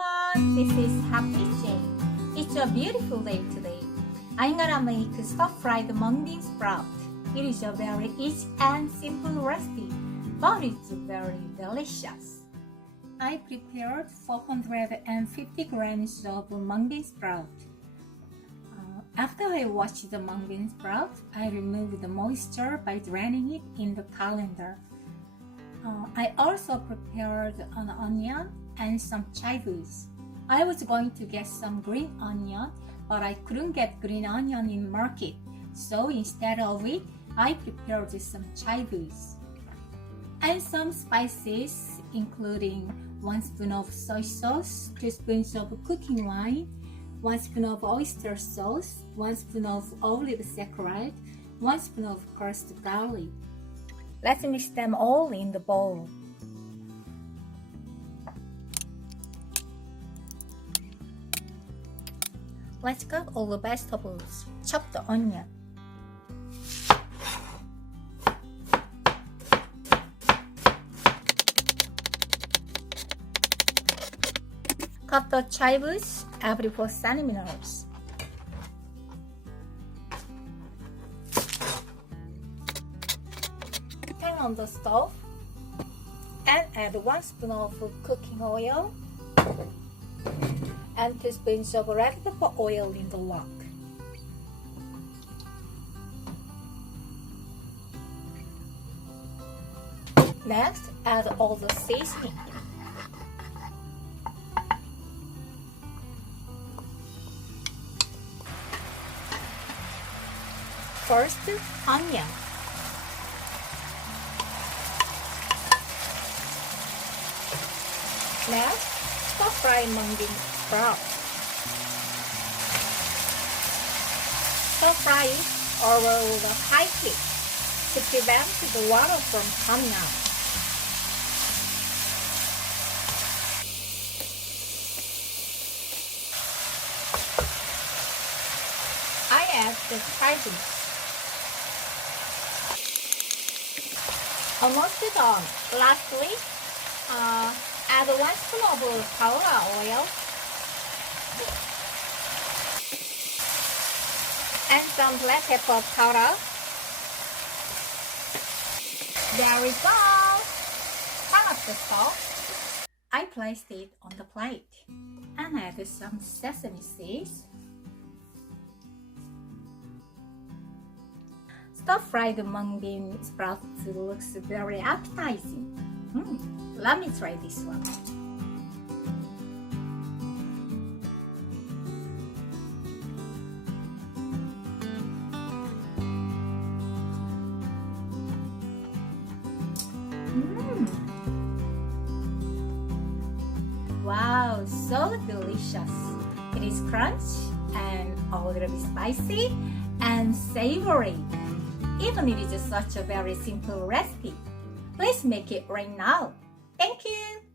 everyone, this is Happy Jane. It's a beautiful day today. I'm gonna make stir-fried Mungbean Sprout. It is a very easy and simple recipe, but it's very delicious. I prepared 450 grams of Mungbean Sprout. After I washed the Mungbean Sprout, I removed the moisture by draining it in the colander. I also prepared an onion and some chives. I was going to get some green onion, but I couldn't get green onion in market, so instead of it, I prepared some chives. And some spices, including 1 spoon of soy sauce, 2 spoons of cooking wine, 1 spoon of oyster sauce, 1 spoon of Oligosaccharide, 1 spoon of crushed garlic. Let's mix them all in the bowl. Let's cut all the vegetables. Chop the onion. Cut the chives every 4 centimeters. Turn on the stove and add 1 spoon of cooking oil and 2 spoons of red pepper oil in the wok. Next, add all the seasoning. First, onion. Next, stir-fry Mungbean Sprout. Stir-fry it over the high heat to prevent the water from coming out. I add the chives. Almost done. Lastly, add 1 spoon of canola oil and some black pepper powder. There we go. Turn off the stove. I placed it on the plate and added some sesame seeds. Stir-fried Mungbean Sprout looks very appetizing. Let me try this one. Wow, so delicious. It is crunchy and a little bit spicy and savory. Even it is such a very simple recipe. Please make it right now. Thank you.